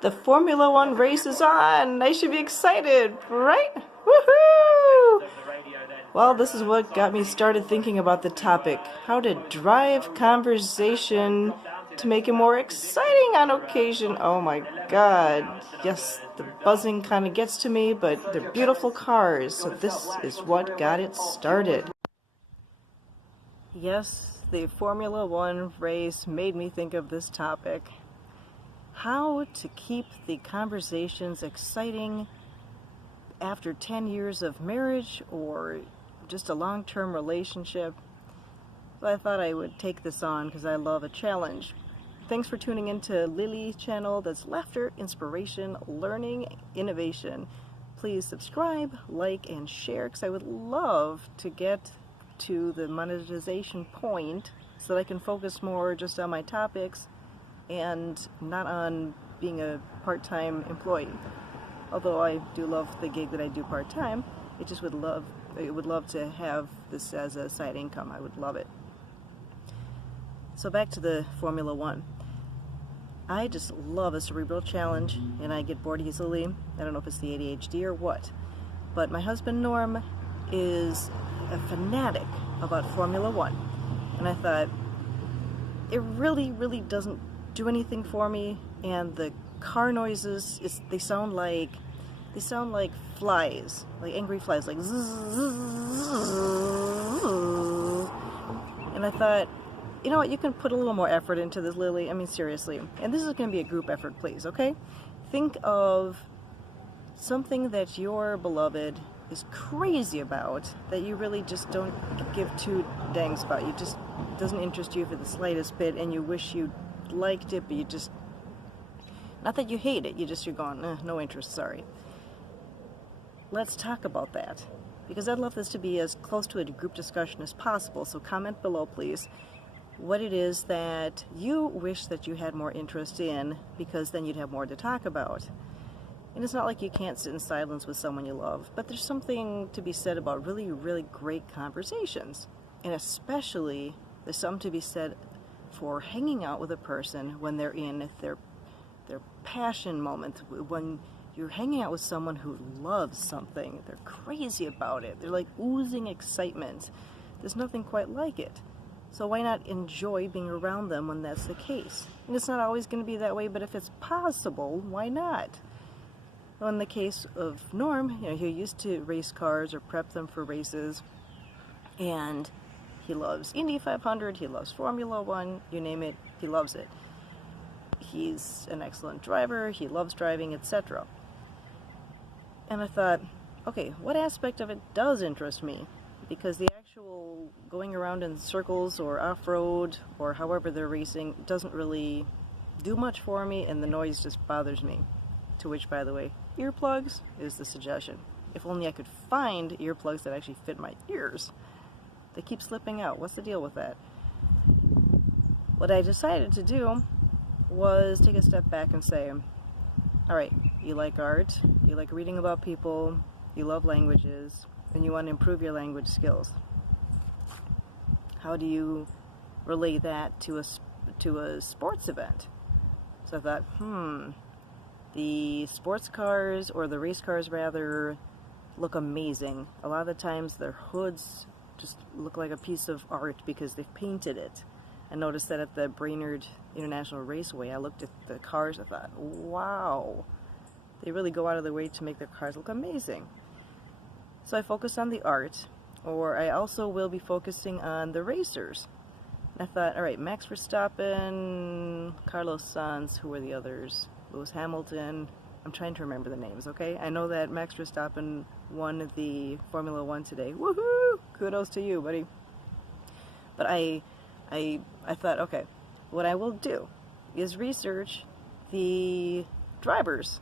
The Formula One race is on! I should be excited, right? Woohoo! Well, this is what got me started thinking about the topic. How to drive conversation to make it more exciting on occasion. Oh my god. Yes, the buzzing kind of gets to me, but they're beautiful cars, so this is what got it started. Yes, the Formula One race made me think of this topic. How to keep the conversations exciting after 10 years of marriage or just a long-term relationship. So I thought I would take this on because I love a challenge. Thanks for tuning into LILI channel. That's laughter, inspiration, learning, innovation. Please subscribe, like, and share because I would love to get to the monetization point so that I can focus more just on my topics and not on being a part-time employee. Although I do love the gig that I do part-time, I would love to have this as a side income. I would love it. So back to the Formula One. I just love a cerebral challenge, and I get bored easily. I don't know if it's the ADHD or what, but my husband Norm is a fanatic about Formula One, and I thought it really doesn't do anything for me, and the car noises they sound like flies, like angry flies, like zzz. And I thought, you know what, you can put a little more effort into this, Lily. I mean, seriously. And this is going to be a group effort, please, okay? Think of something that your beloved is crazy about that you really just don't give two dangs about. You just doesn't interest you for the slightest bit, and you wish you liked it, but you just, not that you hate it, you're going, no interest, sorry. Let's talk about that, because I'd love this to be as close to a group discussion as possible. So comment below, please, what it is that you wish that you had more interest in, because then you'd have more to talk about. And it's not like you can't sit in silence with someone you love, but there's something to be said about really great conversations. And especially, there's something to be said for hanging out with a person when they're in their passion moment, when you're hanging out with someone who loves something. They're crazy about it. They're like oozing excitement. There's nothing quite like it. So why not enjoy being around them when that's the case? And it's not always going to be that way, but if it's possible, why not? Well, in the case of Norm, you know, he used to race cars or prep them for races, and he loves Indy 500, he loves Formula One, you name it, he loves it. He's an excellent driver, he loves driving, etc. And I thought, okay, what aspect of it does interest me? Because the actual going around in circles or off-road or however they're racing doesn't really do much for me, and the noise just bothers me. To which, by the way, earplugs is the suggestion. If only I could find earplugs that actually fit my ears. They keep slipping out. What's the deal with that? What I decided to do was take a step back and say, alright, you like art, you like reading about people, you love languages, and you want to improve your language skills. How do you relate that to a sports event? So I thought, the sports cars, or the race cars rather, look amazing. A lot of the times their hoods just look like a piece of art because they've painted it. I noticed that at the Brainerd International Raceway. I looked at the cars, I thought, wow, they really go out of their way to make their cars look amazing. So I focused on the art, or I also will be focusing on the racers. And I thought, alright, Max Verstappen, Carlos Sainz, who were the others? Lewis Hamilton. I'm trying to remember the names, okay? I know that Max Verstappen won the Formula One today. Woohoo! Kudos to you, buddy. But I thought, okay, what I will do is research the drivers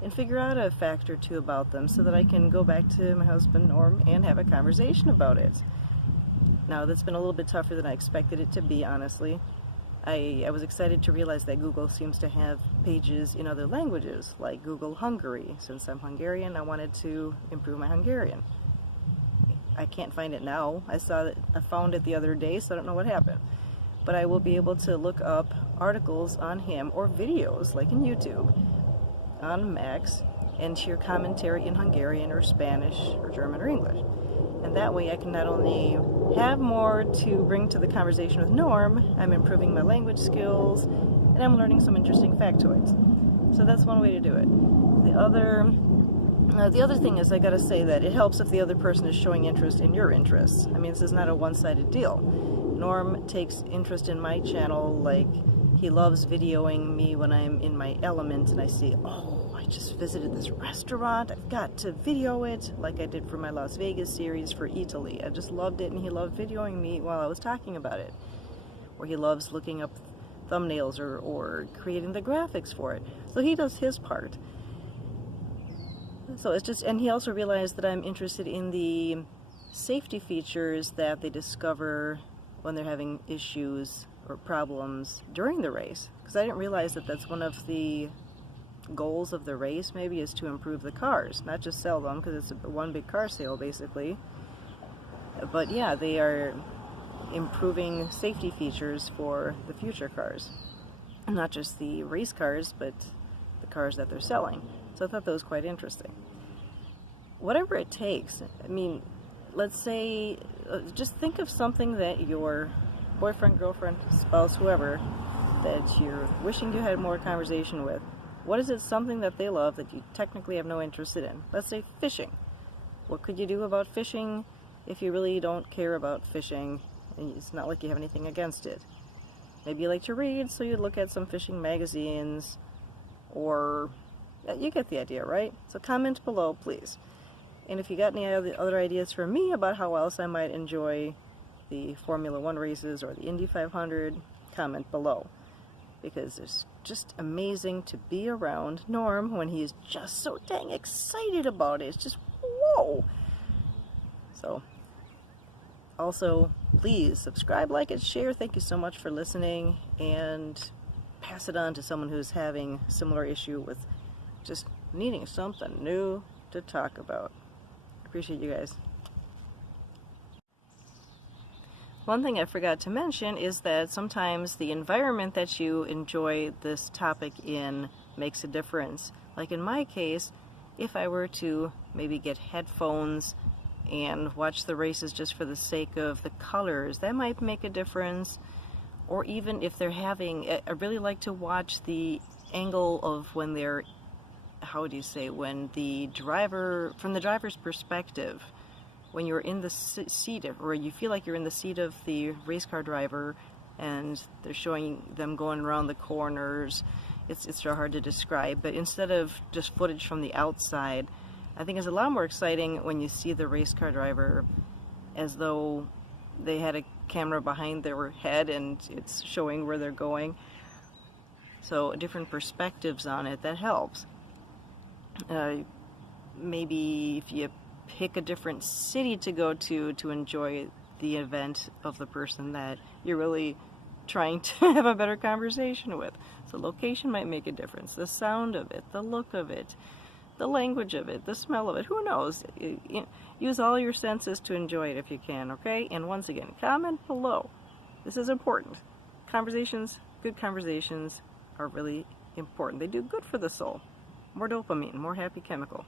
and figure out a fact or two about them so that I can go back to my husband Norm and have a conversation about it. Now, that's been a little bit tougher than I expected it to be, honestly. I was excited to realize that Google seems to have pages in other languages, like Google Hungary. Since I'm Hungarian, I wanted to improve my Hungarian. I can't find it now. I found it the other day, so I don't know what happened. but I will be able to look up articles on him or videos like in YouTube on Max and hear commentary in Hungarian or Spanish or German or English. And that way I can not only have more to bring to the conversation with Norm, I'm improving my language skills, and I'm learning some interesting factoids. So that's one way to do it. The other thing is, I gotta say that it helps if the other person is showing interest in your interests. I mean, this is not a one-sided deal. Norm takes interest in my channel, like he loves videoing me when I'm in my element and I see, oh, I just visited this restaurant, I've got to video it, like I did for my Las Vegas series for Italy. I just loved it, and he loved videoing me while I was talking about it. Or he loves looking up thumbnails or creating the graphics for it. So he does his part. So it's just, and he also realized that I'm interested in the safety features that they discover when they're having issues or problems during the race. Because I didn't realize that that's one of the goals of the race, maybe, is to improve the cars, not just sell them, because it's one big car sale basically. But yeah, they are improving safety features for the future cars, not just the race cars, but the cars that they're selling. So I thought that was quite interesting. Whatever it takes. I mean, let's say, just think of something that your boyfriend, girlfriend, spouse, whoever, that you're wishing you had more conversation with. What is it, something that they love that you technically have no interest in? Let's say fishing. What could you do about fishing if you really don't care about fishing and it's not like you have anything against it? Maybe you like to read, so you look at some fishing magazines, or you get the idea, right? So comment below, please. And if you got any other ideas for me about how else I might enjoy the Formula One races or the Indy 500, comment below. Because it's just amazing to be around Norm when he is just so dang excited about it. It's just, whoa! So, also, please subscribe, like, and share. Thank you so much for listening, and pass it on to someone who's having a similar issue with just needing something new to talk about. Appreciate you guys. One thing I forgot to mention is that sometimes the environment that you enjoy this topic in makes a difference. Like in my case, if I were to maybe get headphones and watch the races just for the sake of the colors, that might make a difference. Or even if they're having, I really like to watch the angle of when they're, how would you say, when the driver, from the driver's perspective, when you're in the seat, or you feel like you're in the seat of the race car driver and they're showing them going around the corners. It's so hard to describe, but instead of just footage from the outside, I think it's a lot more exciting when you see the race car driver as though they had a camera behind their head and it's showing where they're going. So different perspectives on it, that helps. Maybe if you pick a different city to go to enjoy the event of the person that you're really trying to have a better conversation with. So location might make a difference. The sound of it, the look of it, the language of it, the smell of it, who knows? Use all your senses to enjoy it if you can, okay? And once again, comment below. This is important. Conversations, good conversations are really important. They do good for the soul. More dopamine, more happy chemical.